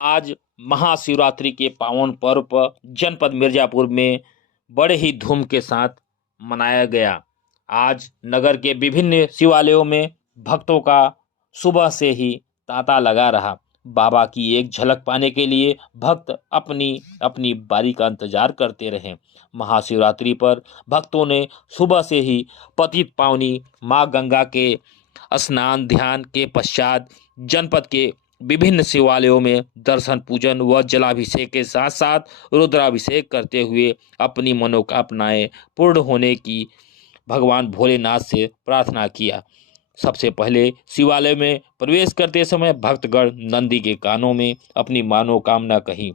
आज महाशिवरात्रि के पावन पर्व पर जनपद मिर्जापुर में बड़े ही धूम के साथ मनाया गया। आज नगर के विभिन्न शिवालयों में भक्तों का सुबह से ही तांता लगा रहा। बाबा की एक झलक पाने के लिए भक्त अपनी अपनी बारी का इंतजार करते रहे। महाशिवरात्रि पर भक्तों ने सुबह से ही पतित पावनी माँ गंगा के स्नान ध्यान के पश्चात जनपद के विभिन्न शिवालयों में दर्शन पूजन व जलाभिषेक के साथ साथ रुद्राभिषेक करते हुए अपनी मनोकामनाएं पूर्ण होने की भगवान भोलेनाथ से प्रार्थना किया। सबसे पहले शिवालय में प्रवेश करते समय भक्तगण नंदी के कानों में अपनी मनोकामना कही।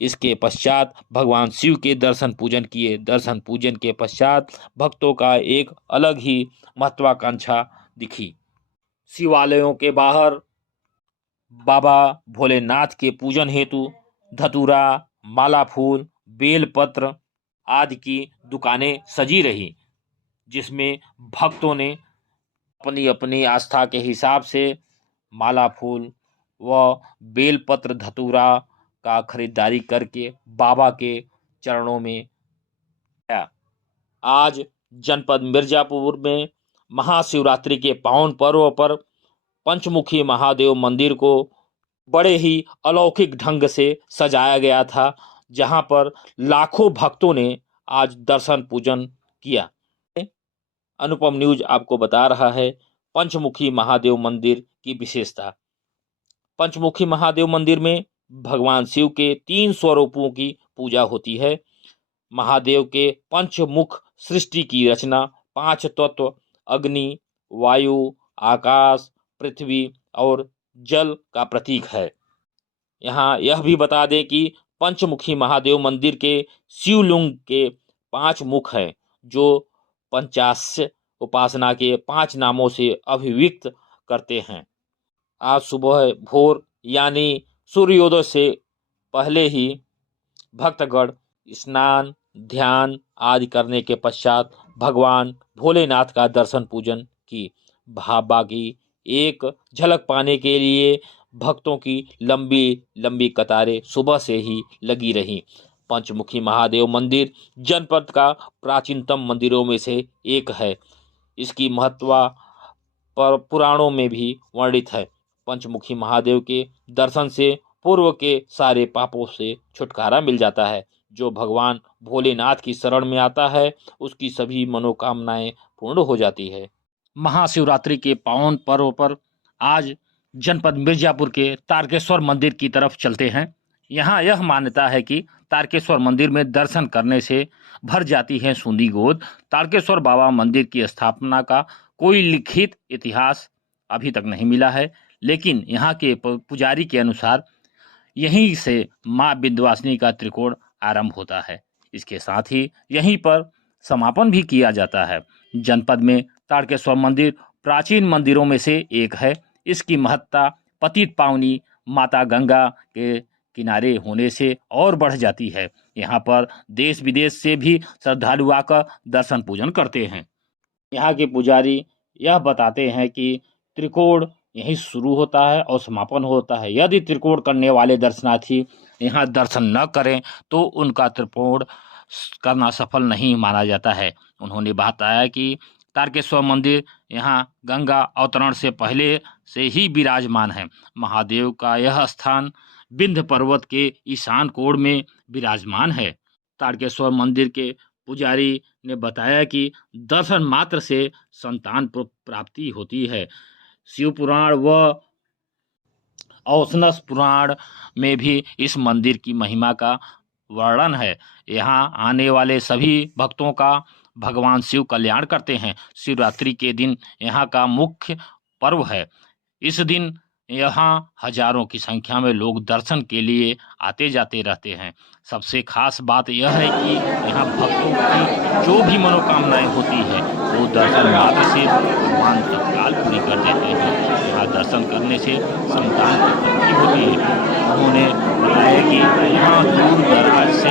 इसके पश्चात भगवान शिव के दर्शन पूजन किए। दर्शन पूजन के पश्चात भक्तों का एक अलग ही महत्वाकांक्षा दिखी। शिवालयों के बाहर बाबा भोलेनाथ के पूजन हेतु धतूरा, माला फूल, बेलपत्र आदि की दुकानें सजी रही, जिसमें भक्तों ने अपनी अपनी आस्था के हिसाब से माला फूल व बेलपत्र धतूरा का खरीदारी करके बाबा के चरणों में आया। आज जनपद मिर्जापुर में महाशिवरात्रि के पावन पर्व पर पंचमुखी महादेव मंदिर को बड़े ही अलौकिक ढंग से सजाया गया था, जहां पर लाखों भक्तों ने आज दर्शन पूजन किया। अनुपम न्यूज आपको बता रहा है पंचमुखी महादेव मंदिर की विशेषता। पंचमुखी महादेव मंदिर में भगवान शिव के 3 स्वरूपों की पूजा होती है। महादेव के पंचमुख सृष्टि की रचना 5 तत्व अग्नि, वायु, आकाश, पृथ्वी और जल का प्रतीक है। यहाँ यह भी बता दें कि पंचमुखी महादेव मंदिर के शिवलिंग के 5 मुख हैं, जो पंचास्य उपासना के 5 नामों से अभिव्यक्त करते हैं। आज सुबह भोर यानी सूर्योदय से पहले ही भक्तगण स्नान ध्यान आदि करने के पश्चात भगवान भोलेनाथ का दर्शन पूजन की। बाबा की एक झलक पाने के लिए भक्तों की लंबी लंबी कतारें सुबह से ही लगी रहीं। पंचमुखी महादेव मंदिर जनपद का प्राचीनतम मंदिरों में से एक है। इसकी महत्ता पर पुराणों में भी वर्णित है। पंचमुखी महादेव के दर्शन से पूर्व के सारे पापों से छुटकारा मिल जाता है। जो भगवान भोलेनाथ की शरण में आता है उसकी सभी मनोकामनाएं पूर्ण हो जाती है। महाशिवरात्रि के पावन पर्व पर आज जनपद मिर्जापुर के तारकेश्वर मंदिर की तरफ चलते हैं। यहाँ यह मान्यता है कि तारकेश्वर मंदिर में दर्शन करने से भर जाती है सूंदी गोद। तारकेश्वर बाबा मंदिर की स्थापना का कोई लिखित इतिहास अभी तक नहीं मिला है, लेकिन यहाँ के पुजारी के अनुसार यहीं से माँ विंध्यवासिनी का त्रिकोण आरंभ होता है। इसके साथ ही यहीं पर समापन भी किया जाता है। जनपद में तारकेश्वर मंदिर प्राचीन मंदिरों में से एक है। इसकी महत्ता पतित पावनी माता गंगा के किनारे होने से और बढ़ जाती है। यहाँ पर देश विदेश से भी श्रद्धालु आकर दर्शन पूजन करते हैं। यहाँ के पुजारी यह बताते हैं कि त्रिकोण यहीं शुरू होता है और समापन होता है। यदि त्रिकोण करने वाले दर्शनार्थी यहाँ दर्शन न करें तो उनका त्रिकोण करना सफल नहीं माना जाता है। उन्होंने बताया कि तारकेश्वर मंदिर यहाँ गंगा अवतरण से पहले से ही विराजमान है। महादेव का यह स्थान विंध्य पर्वत के ईशान कोण में विराजमान है। तारकेश्वर मंदिर के पुजारी ने बताया कि दर्शन मात्र से संतान प्राप्ति होती है। शिव पुराण व औसनस पुराण में भी इस मंदिर की महिमा का वर्णन है। यहाँ आने वाले सभी भक्तों का भगवान शिव कल्याण करते हैं। शिवरात्रि के दिन यहाँ का मुख्य पर्व है। इस दिन यहाँ हजारों की संख्या में लोग दर्शन के लिए आते जाते रहते हैं। सबसे खास बात यह है कि यहाँ भक्तों की जो भी मनोकामनाएं होती है वो दर्शन मात्र से भगवान तत्काल पूरी कर देते हैं। यहाँ दर्शन करने से संतान की प्राप्ति होती है। उन्होंने बताया कि यहाँ दूर दराज से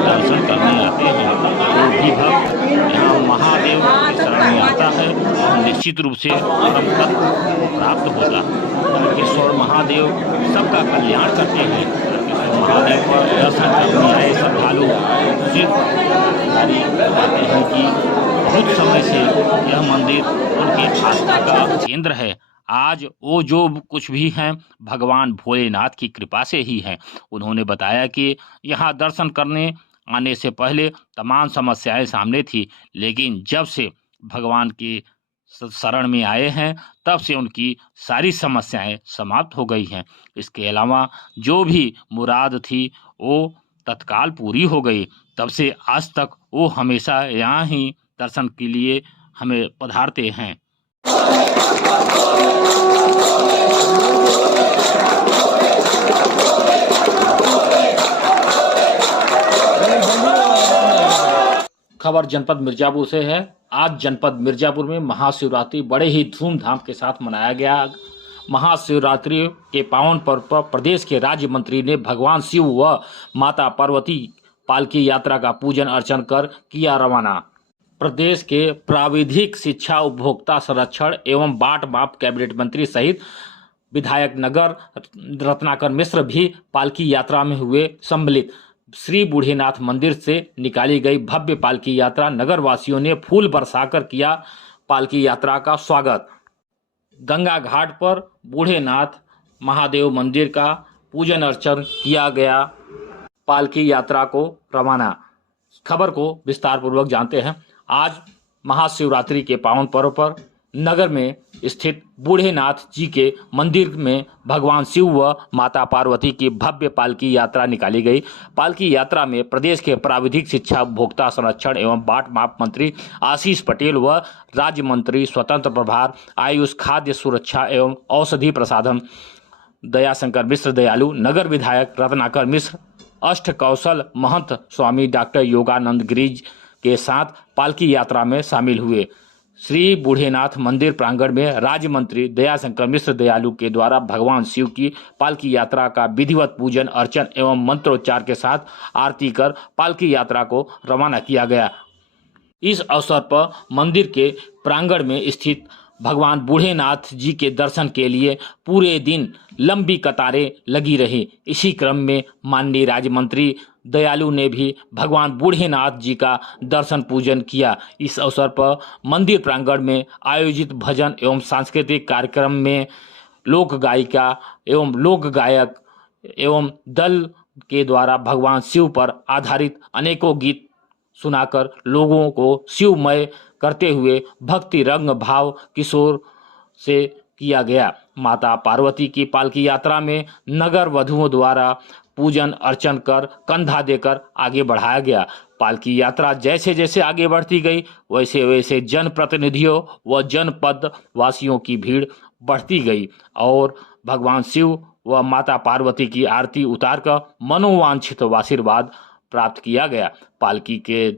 दर्शन करने आते हैं। जो भी भक्त यहाँ महादेव की शरण में आता है और निश्चित रूप से परम पद प्राप्त होगा। तर्केश्वर महादेव सबका कल्याण करते हैं। तर्केश्वर महादेव पर दर्शन करने आए श्रद्धालु सिर्फ बताते हैं कि बहुत समय से यह मंदिर उनके आस्था का केंद्र है। आज वो जो कुछ भी हैं भगवान भोलेनाथ की कृपा से ही हैं। उन्होंने बताया कि यहाँ दर्शन करने आने से पहले तमाम समस्याएं सामने थी, लेकिन जब से भगवान के शरण में आए हैं तब से उनकी सारी समस्याएं समाप्त हो गई हैं। इसके अलावा जो भी मुराद थी वो तत्काल पूरी हो गई। तब से आज तक वो हमेशा यहाँ ही दर्शन के लिए हमें पधारते हैं। खबर जनपद मिर्जापुर से है। आज जनपद मिर्जापुर में महाशिवरात्रि बड़े ही धूमधाम के साथ मनाया गया। महाशिवरात्रि के पावन पर्व पर प्रदेश के राज्य मंत्री ने भगवान शिव व माता पार्वती पालकी यात्रा का पूजन अर्चन कर किया रवाना। प्रदेश के प्राविधिक शिक्षा, उपभोक्ता संरक्षण एवं बाट माप कैबिनेट मंत्री सहित विधायक नगर रत्नाकर मिश्र भी पालकी यात्रा में हुए सम्मिलित। श्री बूढ़ेनाथ मंदिर से निकाली गई भव्य पालकी यात्रा नगर वासियों ने फूल बरसाकर किया पालकी यात्रा का स्वागत। गंगा घाट पर बूढ़ेनाथ महादेव मंदिर का पूजन अर्चन किया गया। पालकी यात्रा को रवाना। खबर को विस्तार पूर्वक जानते हैं। आज महाशिवरात्रि के पावन पर्व पर नगर में स्थित बूढ़ेनाथ जी के मंदिर में भगवान शिव व माता पार्वती की भव्य पालकी यात्रा निकाली गई। पालकी यात्रा में प्रदेश के प्राविधिक शिक्षा, उपभोक्ता संरक्षण एवं बाट माप मंत्री आशीष पटेल व राज्य मंत्री स्वतंत्र प्रभार आयुष, खाद्य सुरक्षा एवं औषधि प्रसाधन दयाशंकर मिश्र दयालु, नगर विधायक रत्नाकर मिश्र, अष्ट कौशल महंत स्वामी डॉक्टर योगानंद गिरिज के साथ पालकी यात्रा में शामिल हुए। श्री बूढ़ेनाथ मंदिर प्रांगण में राज्य मंत्री दयाशंकर मिश्र दयालु के द्वारा भगवान शिव की पालकी यात्रा का विधिवत पूजन अर्चन एवं मंत्रोच्चार के साथ आरती कर पालकी यात्रा को रवाना किया गया। इस अवसर पर मंदिर के प्रांगण में स्थित भगवान बूढ़ेनाथ जी के दर्शन के लिए पूरे दिन लंबी कतारें लगी रही। इसी क्रम में माननीय राज्य मंत्री दयालु ने भी भगवान बूढ़ेनाथ जी का दर्शन पूजन किया। इस अवसर पर मंदिर प्रांगण में आयोजित भजन एवं सांस्कृतिक कार्यक्रम में लोक गायिका एवं लोक गायक एवं दल के द्वारा भगवान शिव पर आधारित अनेकों गीत सुनाकर लोगों को शिवमय करते हुए भक्ति रंग भाव किशोर से किया गया। माता पार्वती की पालकी यात्रा में नगर वधुओं द्वारा पूजन अर्चन कर कंधा देकर आगे बढ़ाया गया। पालकी यात्रा जैसे जैसे आगे बढ़ती गई वैसे वैसे जनप्रतिनिधियों व जनपद वासियों की भीड़ बढ़ती गई और भगवान शिव व माता पार्वती की आरती उतारकर मनोवांछित आशीर्वाद प्राप्त किया गया। पालकी के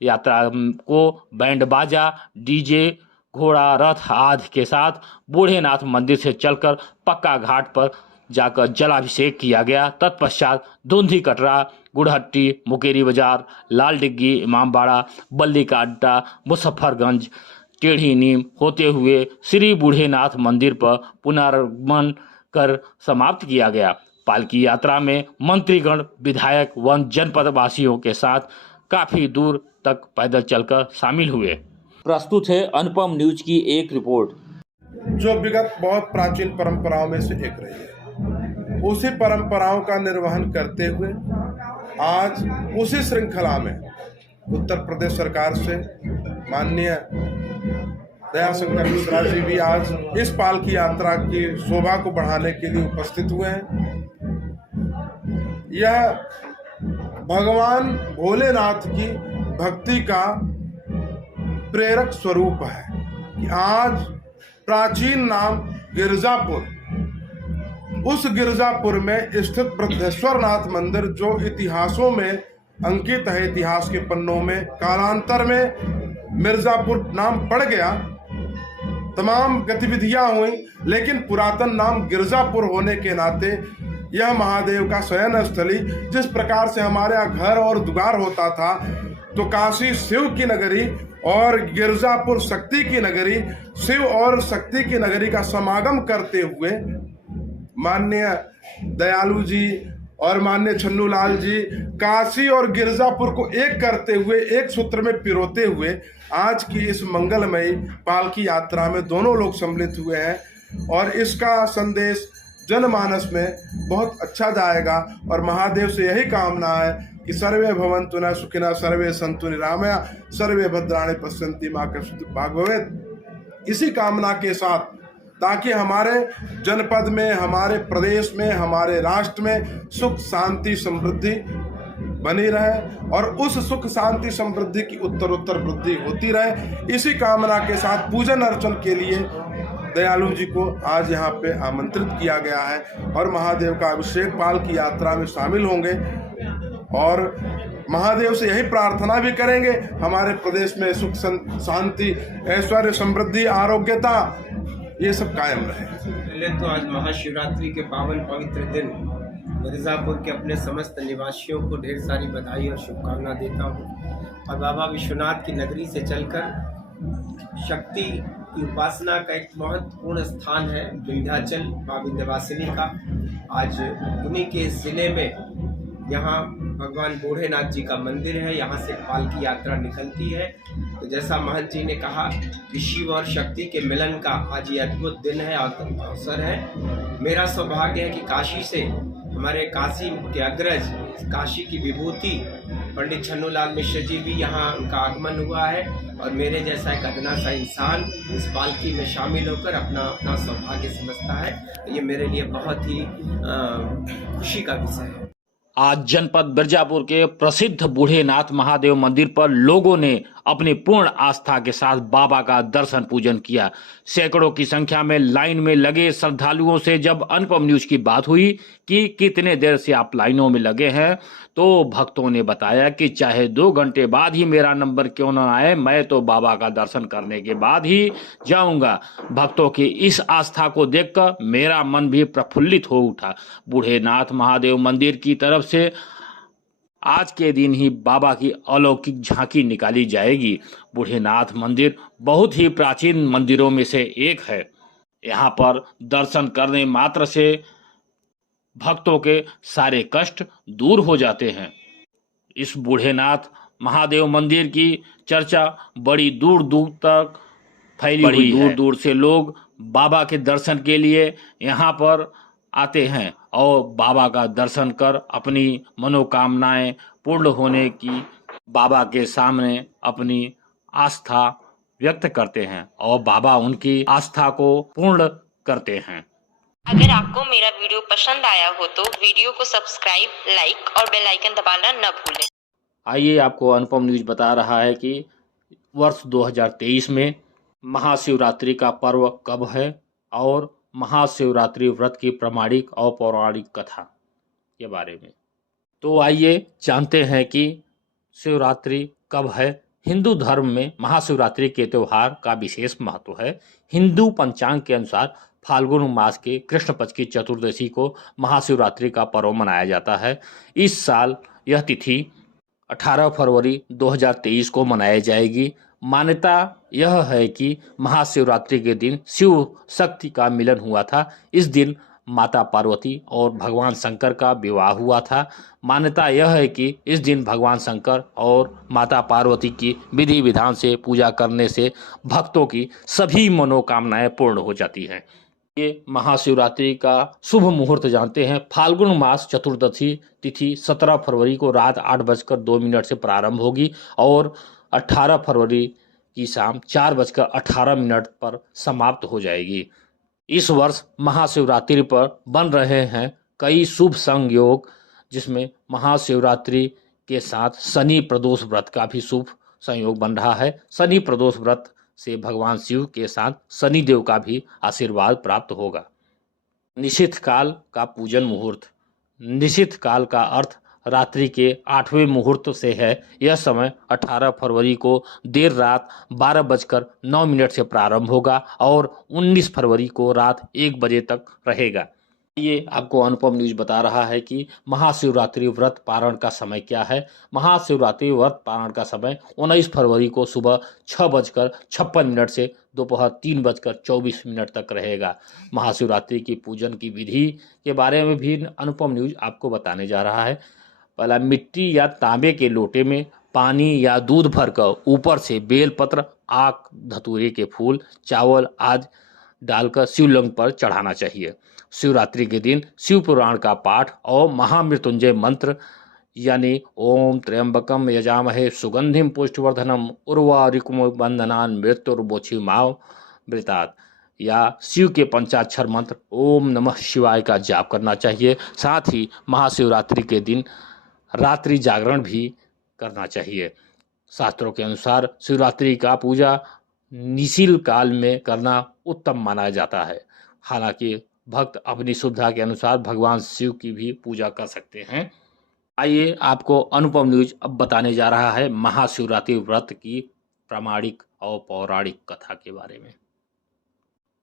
यात्रा को बैंड बाजा, डीजे, घोड़ा, रथ आदि के साथ बूढ़ेनाथ मंदिर से चलकर पक्का घाट पर जाकर जलाभिषेक किया गया। तत्पश्चात धुंधी कटरा, गुड़हट्टी, मुकेरी बाजार, लाल डिग्गी, इमामबाड़ा, बल्ली का अड्डा, मुजफ्फरगंज, टेढ़ी नीम होते हुए श्री बूढ़ेनाथ मंदिर पर पुनर्गमन कर समाप्त किया गया। पालकी यात्रा में मंत्रीगण, विधायक व जनपद वासियों के साथ काफी दूर तक पैदल चलकर शामिल हुए। प्रस्तुत है अनुपम न्यूज की एक रिपोर्ट। जो विगत बहुत प्राचीन परंपराओं में से एक रही है, उसी परंपराओं का निर्वहन करते हुए आज उसी श्रृंखला में उत्तर प्रदेश सरकार से माननीय दयाशंकर मिश्रा जी भी आज इस पालकी यात्रा की शोभा को बढ़ाने के लिए उपस्थित हुए हैं। यह भगवान भोलेनाथ की भक्ति का प्रेरक स्वरूप है कि आज प्राचीन नाम गिरजापुर, उस गिरजापुर में स्थित बृहदेश्वरनाथ मंदिर जो इतिहासों में अंकित है, इतिहास के पन्नों में, कालांतर में मिर्जापुर नाम पड़ गया, तमाम गतिविधियां हुई, लेकिन पुरातन नाम गिरजापुर होने के नाते यह महादेव का शयन स्थली, जिस प्रकार से हमारे यहाँ घर और दुआर होता था, तो काशी शिव की नगरी और गिरजापुर शक्ति की नगरी, शिव और शक्ति की नगरी का समागम करते हुए माननीय दयालु जी और माननीय छन्नू लाल जी काशी और गिरजापुर को एक करते हुए, एक सूत्र में पिरोते हुए आज की इस मंगलमयी पालकी यात्रा में दोनों लोग सम्मिलित हुए हैं और इसका संदेश जनमानस में बहुत अच्छा जाएगा। और महादेव से यही कामना है कि सर्वे भवन्तु न सुखिनः, सर्वे सन्तु निरामया, सर्वे भद्राणि पश्यन्ति मा कश्चित् भाग्भवेत्। इसी कामना के साथ ताकि हमारे जनपद में, हमारे प्रदेश में, हमारे राष्ट्र में सुख शांति समृद्धि बनी रहे और उस सुख शांति समृद्धि की उत्तरोत्तर वृद्धि होती रहे, इसी कामना के साथ पूजन अर्चन के लिए दयालु जी को आज यहाँ पे आमंत्रित किया गया है और महादेव का अभिषेक पालकी यात्रा में शामिल होंगे और महादेव से यही प्रार्थना भी करेंगे हमारे प्रदेश में सुख शांति ऐश्वर्य समृद्धि आरोग्यता ये सब कायम रहे। पहले तो आज महाशिवरात्रि के पावन पवित्र दिन मिर्जापुर के अपने समस्त निवासियों को ढेर सारी बधाई और शुभकामना देता हूँ और बाबा विश्वनाथ की नगरी से चलकर शक्ति की उपासना का एक महत्वपूर्ण स्थान है विंध्याचल माँ विंध्यवासिनी का। आज उन्हीं के ज़िले में यहाँ भगवान बूढ़ेनाथ जी का मंदिर है, यहाँ से पालकी यात्रा निकलती है। तो जैसा महंत जी ने कहा कि शिव और शक्ति के मिलन का आज ये अद्भुत दिन है और अवसर है। मेरा सौभाग्य है कि काशी से हमारे काशी के अग्रज, काशी की विभूति पंडित छन्नू लाल मिश्र जी भी यहाँ उनका आगमन हुआ है और मेरे जैसा एक अदना सा इंसान इस पालकी में शामिल होकर अपना सौभाग्य समझता है। तो ये मेरे लिए बहुत ही खुशी का विषय है। आज जनपद मिर्जापुर के प्रसिद्ध बूढ़ेनाथ महादेव मंदिर पर लोगों ने अपनी पूर्ण आस्था के साथ बाबा का दर्शन पूजन किया। सैकड़ों की संख्या में लाइन में लगे श्रद्धालुओं से जब अनुपम न्यूज की बात हुई कि कितने देर से आप लाइनों में लगे हैं, तो भक्तों ने बताया कि चाहे 2 घंटे बाद ही मेरा नंबर क्यों न आए, मैं तो बाबा का दर्शन करने के बाद ही जाऊंगा। भक्तों की इस आस्था को देखकर मेरा मन भी प्रफुल्लित हो उठा। बूढ़ेनाथ महादेव मंदिर की तरफ से आज के दिन ही बाबा की अलौकिक झांकी निकाली जाएगी। बूढ़ेनाथ मंदिर बहुत ही प्राचीन मंदिरों में से एक है। यहाँ पर दर्शन करने मात्र से भक्तों के सारे कष्ट दूर हो जाते हैं। इस बूढ़ेनाथ महादेव मंदिर की चर्चा बड़ी दूर दूर तक फैली हुई है। दूर दूर से लोग बाबा के दर्शन के लिए यहाँ पर आते हैं और बाबा का दर्शन कर अपनी मनोकामनाएं पूर्ण होने की बाबा के सामने अपनी आस्था व्यक्त करते हैं और बाबा उनकी आस्था को पूर्ण करते हैं। अगर आपको मेरा वीडियो पसंद आया हो तो वीडियो को सब्सक्राइब, लाइक और बेल आइकन दबाना न भूलें। आइए आपको अनुपम न्यूज बता रहा है कि वर्ष 2023 में महाशिवरात्रि का पर्व कब है और महाशिवरात्रि व्रत की प्रामाणिक और पौराणिक कथा के बारे में। तो आइए जानते हैं कि शिवरात्रि कब है। हिंदू धर्म में महाशिवरात्रि के त्यौहार का विशेष महत्व है। हिंदू पंचांग के अनुसार फाल्गुन मास के कृष्ण पक्ष की चतुर्दशी को महाशिवरात्रि का पर्व मनाया जाता है। इस साल यह तिथि 18 फरवरी 2023 को मनाई जाएगी। मान्यता यह है कि महाशिवरात्रि के दिन शिव शक्ति का मिलन हुआ था। इस दिन माता पार्वती और भगवान शंकर का विवाह हुआ था। मान्यता यह है कि इस दिन भगवान शंकर और माता पार्वती की विधि विधान से पूजा करने से भक्तों की सभी मनोकामनाएं पूर्ण हो जाती हैं। ये महाशिवरात्रि का शुभ मुहूर्त जानते हैं। फाल्गुन मास चतुर्दशी तिथि 17 फरवरी को रात 8:02 से प्रारंभ होगी और 18 फरवरी की शाम 4:18 पर समाप्त हो जाएगी। इस वर्ष महाशिवरात्रि पर बन रहे हैं कई शुभ संयोग, जिसमें महाशिवरात्रि के साथ शनि प्रदोष व्रत का भी शुभ संयोग बन रहा है। शनि प्रदोष व्रत से भगवान शिव के साथ शनि देव का भी आशीर्वाद प्राप्त होगा। निशिथ काल का पूजन मुहूर्त। निशिथ काल का अर्थ रात्रि के 8वें मुहूर्त से है। यह समय 18 फरवरी को देर रात 12:09 से प्रारंभ होगा और 19 फरवरी को रात 1 बजे तक रहेगा। ये आपको अनुपम न्यूज बता रहा है कि महाशिवरात्रि व्रत पारण का समय क्या है। महाशिवरात्रि व्रत पारण का समय 19 फरवरी को सुबह 6:56 से दोपहर 3:24 तक रहेगा। महाशिवरात्रि की पूजन की विधि के बारे में भी अनुपम न्यूज आपको बताने जा रहा है। पहला, मिट्टी या तांबे के लोटे में पानी या दूध भरकर ऊपर से बेलपत्र, आक, धतूरे के फूल, चावल आदि डालकर शिवलिंग पर चढ़ाना चाहिए। शिवरात्रि के दिन शिव पुराण का पाठ और महामृत्युंजय मंत्र यानी ओम त्र्यंबकम यजामहे सुगंधिम पुष्टिवर्धनम उर्वारुकम बंधनान मृत्युर्मोक्षीमामृतात् या शिव के पंचाक्षर मंत्र ओम नमः शिवाय का जाप करना चाहिए। साथ ही महाशिवरात्रि के दिन रात्रि जागरण भी करना चाहिए। शास्त्रों के अनुसार शिवरात्रि का पूजा निशिल काल में करना उत्तम माना जाता है। हालांकि भक्त अपनी सुविधा के अनुसार भगवान शिव की भी पूजा कर सकते हैं। आइए आपको अनुपम न्यूज अब बताने जा रहा है महाशिवरात्रि व्रत की प्रामाणिक और पौराणिक कथा के बारे में।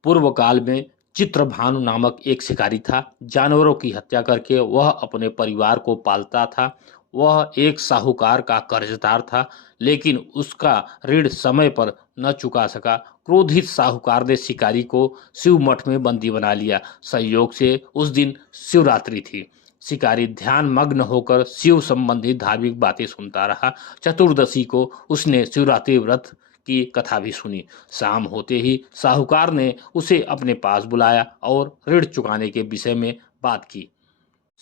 पूर्व काल में चित्रभानु नामक एक शिकारी था। जानवरों की हत्या करके वह अपने परिवार को पालता था। वह एक साहूकार का कर्जदार था, लेकिन उसका ऋण समय पर न चुका सका। क्रोधित साहूकार ने शिकारी को शिव मठ में बंदी बना लिया। संयोग से उस दिन शिवरात्रि थी। शिकारी ध्यान मग्न होकर शिव संबंधी धार्मिक बातें सुनता रहा। चतुर्दशी को उसने शिवरात्रि व्रत की कथा भी सुनी। शाम होते ही साहूकार ने उसे अपने पास बुलाया और ऋण चुकाने के विषय में बात की।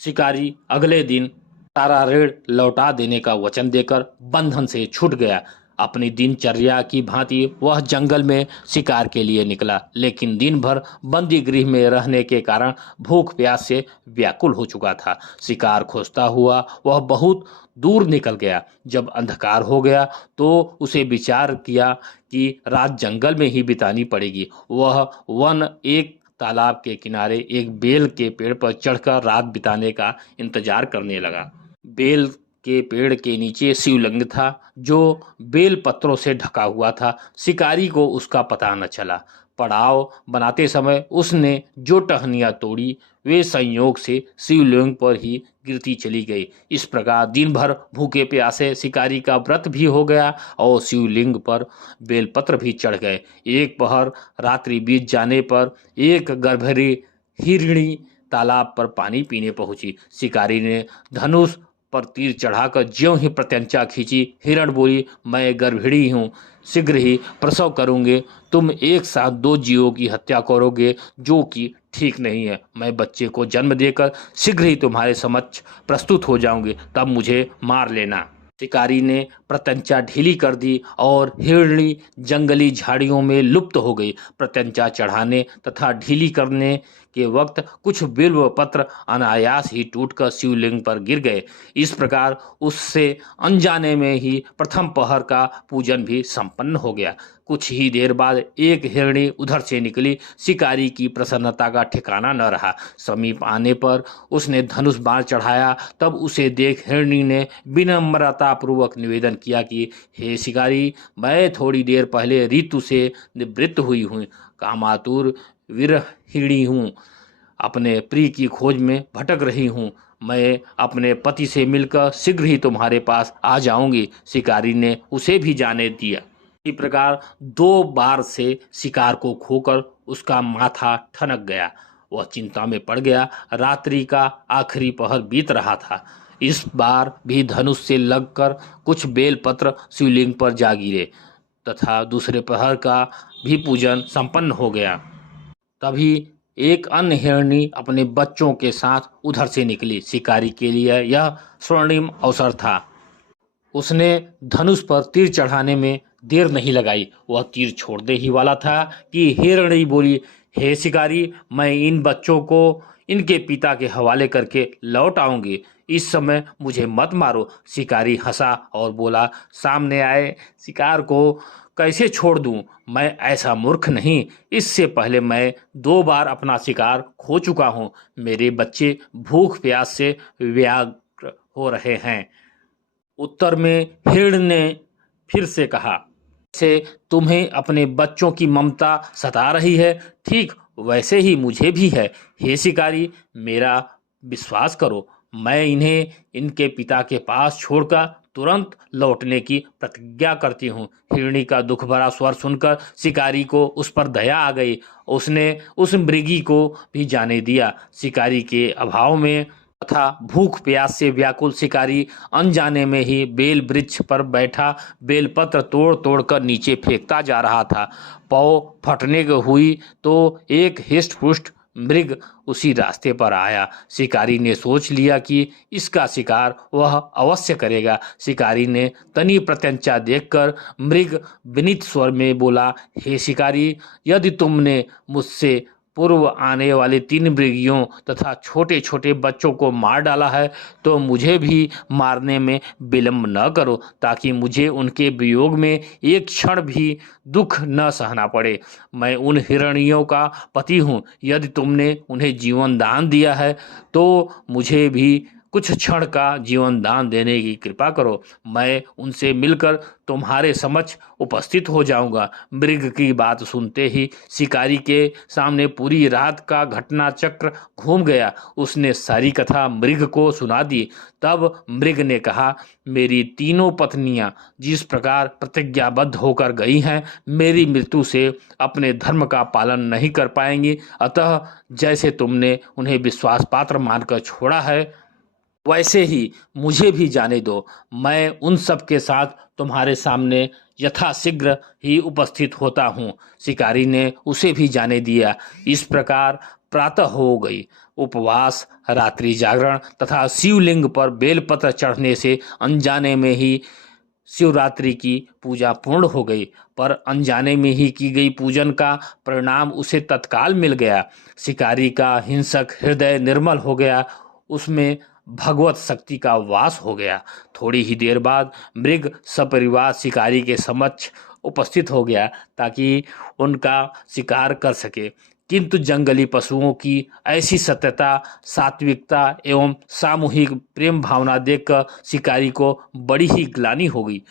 शिकारी अगले दिन सारा ऋण लौटा देने का वचन देकर बंधन से छूट गया। अपनी दिनचर्या की भांति वह जंगल में शिकार के लिए निकला, लेकिन दिन भर बंदी गृह में रहने के कारण भूख प्यास से व्याकुल हो चुका था। शिकार खोजता हुआ वह बहुत दूर निकल गया। जब अंधकार हो गया तो उसे विचार किया कि रात जंगल में ही बितानी पड़ेगी। वह वन एक तालाब के किनारे एक बेल के पेड़ पर चढ़कर रात बिताने का इंतजार करने लगा। बेल के पेड़ के नीचे शिवलिंग था जो बेल पत्रों से ढका हुआ था। शिकारी को उसका पता न चला। पड़ाव बनाते समय उसने जो टहनियाँ तोड़ी वे संयोग से शिवलिंग पर ही गिरती चली गई। इस प्रकार दिन भर भूखे प्यासे शिकारी का व्रत भी हो गया और शिवलिंग पर बेलपत्र भी चढ़ गए। एक पहर रात्रि बीत जाने पर एक गर्भवती हिरणी तालाब पर पानी पीने पहुंची। शिकारी ने धनुष पर तीर चढ़ाकर ज्यों ही प्रत्यंचा खींची। हिरण बोली, मैं गर्भिणी हूँ, शीघ्र ही प्रसव करूँगे। तुम एक साथ 2 जीवों की हत्या करोगे, जो कि ठीक नहीं है। मैं बच्चे को जन्म देकर शीघ्र ही तुम्हारे समक्ष प्रस्तुत हो जाऊंगी, तब मुझे मार लेना। शिकारी ने प्रत्यंचा ढीली कर दी और हिरणी जंगली झाड़ियों में लुप्त हो गई। प्रत्यंचा चढ़ाने तथा ढीली करने के वक्त कुछ बिल्व पत्र अनायास ही टूटकर शिवलिंग पर गिर गए। इस प्रकार उससे अनजाने में ही प्रथम पहर का पूजन भी संपन्न हो गया। कुछ ही देर बाद एक हिरणी उधर से निकली। शिकारी की प्रसन्नता का ठिकाना न रहा। समीप आने पर उसने धनुष बाण चढ़ाया। तब उसे देख हिरणी ने विनम्रता पूर्वक निवेदन किया कि हे शिकारी, मैं थोड़ी देर पहले ऋतु से निवृत्त हुई हूँ, कामातुर विरहिणी हूँ, अपने प्रिय की खोज में भटक रही हूँ। मैं अपने पति से मिलकर शीघ्र ही तुम्हारे पास आ जाऊंगी। शिकारी ने उसे भी जाने दिया। इसी प्रकार 2 बार से शिकार को खोकर उसका माथा ठनक गया। वह चिंता में पड़ गया। रात्रि का आखिरी पहर बीत रहा था। इस बार भी धनुष से लगकर कुछ बेलपत्र शिवलिंग पर जा गिरे तथा दूसरे पहर का भी पूजन संपन्न हो गया। तभी एक अन्य हिरणी अपने बच्चों के साथ उधर से निकली। शिकारी के लिए यह स्वर्णिम अवसर था। उसने धनुष पर तीर चढ़ाने में देर नहीं लगाई। वह तीर छोड़ने ही वाला था कि हिरणी बोली, हे शिकारी, मैं इन बच्चों को इनके पिता के हवाले करके लौट आऊंगी। इस समय मुझे मत मारो। शिकारी हंसा और बोला, सामने आए शिकार को कैसे छोड़ दूं? मैं ऐसा मूर्ख नहीं। इससे पहले मैं 2 बार अपना शिकार खो चुका हूं। मेरे बच्चे भूख प्यास से व्याकुल हो रहे हैं। उत्तर में हिरण ने फिर से कहा, से तुम्हें अपने बच्चों की ममता सता रही है। ठीक वैसे ही मुझे भी है। हे शिकारी, मेरा विश्वास करो, मैं इन्हें इनके पिता के पास छोड़कर तुरंत लौटने की प्रतिज्ञा करती हूँ। हिरणी का दुख भरा स्वर सुनकर शिकारी को उस पर दया आ गई। उसने उस मृगी को भी जाने दिया। शिकारी के अभाव में तथा भूख प्यास से व्याकुल शिकारी अनजाने में ही बेल वृक्ष पर बैठा बेलपत्र तोड़ तोड़ कर नीचे फेंकता जा रहा था। पौ फटने को हुई तो एक हिष्ट पुष्ट मृग उसी रास्ते पर आया। शिकारी ने सोच लिया कि इसका शिकार वह अवश्य करेगा। शिकारी ने तनी प्रत्यंचा देखकर मृग विनीत स्वर में बोला, हे शिकारी, यदि तुमने मुझसे पूर्व आने वाले 3 मृगियों तथा छोटे छोटे बच्चों को मार डाला है तो मुझे भी मारने में विलंब न करो, ताकि मुझे उनके वियोग में एक क्षण भी दुख न सहना पड़े। मैं उन हिरणियों का पति हूँ। यदि तुमने उन्हें जीवन दान दिया है तो मुझे भी कुछ क्षण का जीवन दान देने की कृपा करो। मैं उनसे मिलकर तुम्हारे समक्ष उपस्थित हो जाऊंगा। मृग की बात सुनते ही शिकारी के सामने पूरी रात का घटना चक्र घूम गया। उसने सारी कथा मृग को सुना दी। तब मृग ने कहा, मेरी तीनों पत्नियां जिस प्रकार प्रतिज्ञाबद्ध होकर गई हैं, मेरी मृत्यु से अपने धर्म का पालन नहीं कर पाएंगी। अतः जैसे तुमने उन्हें विश्वास पात्र मानकर छोड़ा है, वैसे ही मुझे भी जाने दो। मैं उन सब के साथ तुम्हारे सामने यथाशीघ्र ही उपस्थित होता हूँ। शिकारी ने उसे भी जाने दिया। इस प्रकार प्रातः हो गई। उपवास, रात्रि जागरण तथा शिवलिंग पर बेलपत्र चढ़ने से अनजाने में ही शिवरात्रि की पूजा पूर्ण हो गई। पर अनजाने में ही की गई पूजन का परिणाम उसे तत्काल मिल गया। शिकारी का हिंसक हृदय निर्मल हो गया। उसमें भगवत शक्ति का वास हो गया। थोड़ी ही देर बाद मृग सपरिवार शिकारी के समक्ष उपस्थित हो गया ताकि उनका शिकार कर सके। किंतु जंगली पशुओं की ऐसी सत्यता, सात्विकता एवं सामूहिक प्रेम भावना देखकर शिकारी को बड़ी ही ग्लानि हो गई।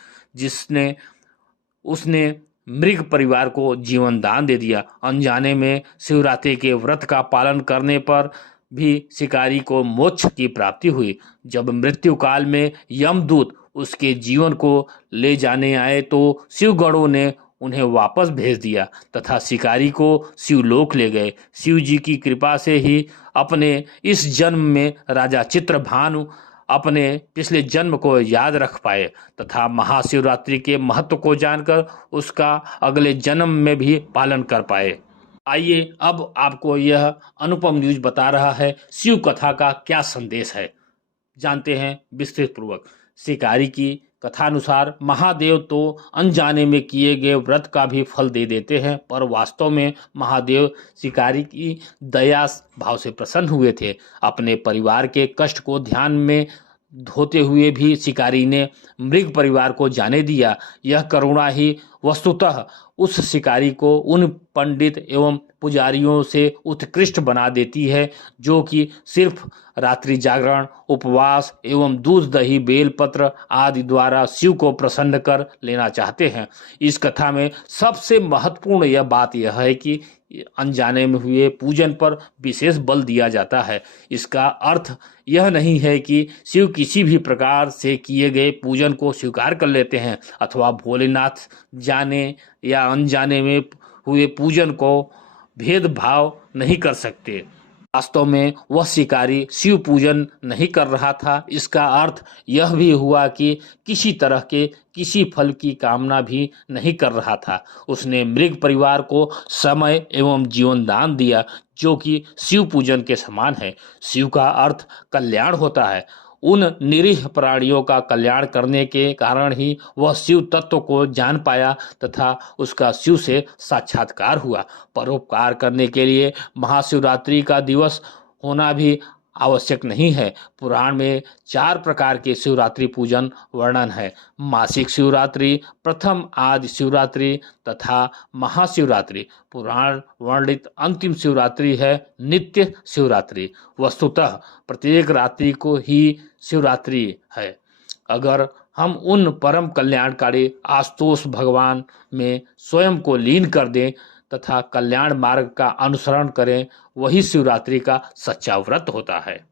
उसने मृग परिवार को जीवन दान दे दिया। अनजाने में शिवरात्रि के व्रत का पालन करने पर भी शिकारी को मोक्ष की प्राप्ति हुई। जब मृत्यु काल में यमदूत उसके जीवन को ले जाने आए तो शिवगणों ने उन्हें वापस भेज दिया तथा शिकारी को शिवलोक ले गए। शिव जी की कृपा से ही अपने इस जन्म में राजा चित्रभानु अपने पिछले जन्म को याद रख पाए तथा महाशिवरात्रि के महत्व को जानकर उसका अगले जन्म में भी पालन कर पाए। आइए अब आपको यह अनुपम न्यूज बता रहा है शिव कथा का क्या संदेश है, जानते हैं विस्तृत पूर्वक। शिकारी की कथानुसार महादेव तो अनजाने में किए गए व्रत का भी फल दे देते हैं, पर वास्तव में महादेव शिकारी की दया भाव से प्रसन्न हुए थे। अपने परिवार के कष्ट को ध्यान में धोते हुए भी शिकारी ने मृग परिवार को जाने दिया। यह करुणा ही वस्तुतः उस शिकारी को उन पंडित एवं पुजारियों से उत्कृष्ट बना देती है जो कि सिर्फ रात्रि जागरण, उपवास एवं दूध दही बेलपत्र आदि द्वारा शिव को प्रसन्न कर लेना चाहते हैं। इस कथा में सबसे महत्वपूर्ण यह बात यह है कि अनजाने में हुए पूजन पर विशेष बल दिया जाता है। इसका अर्थ यह नहीं है कि शिव किसी भी प्रकार से किए गए पूजन को स्वीकार कर लेते हैं अथवा भोलेनाथ जाने या अनजाने में हुए पूजन को भेदभाव नहीं कर सकते। वास्तव में वह शिकारी शिव पूजन नहीं कर रहा था। इसका अर्थ यह भी हुआ कि किसी तरह के किसी फल की कामना भी नहीं कर रहा था। उसने मृग परिवार को समय एवं जीवन दान दिया जो कि शिव पूजन के समान है। शिव का अर्थ कल्याण होता है। उन निरीह प्राणियों का कल्याण करने के कारण ही वह शिव तत्व को जान पाया तथा उसका शिव से साक्षात्कार हुआ। परोपकार करने के लिए महाशिवरात्रि का दिवस होना भी आवश्यक नहीं है। पुराण में 4 प्रकार के शिवरात्रि पूजन वर्णन है। मासिक शिवरात्रि, प्रथम आदि शिवरात्रि तथा महाशिवरात्रि। पुराण वर्णित अंतिम शिवरात्रि है नित्य शिवरात्रि। वस्तुतः प्रत्येक रात्रि को ही शिवरात्रि है। अगर हम उन परम कल्याणकारी आशुतोष भगवान में स्वयं को लीन कर दें तथा कल्याण मार्ग का अनुसरण करें, वही शिवरात्रि का सच्चा व्रत होता है।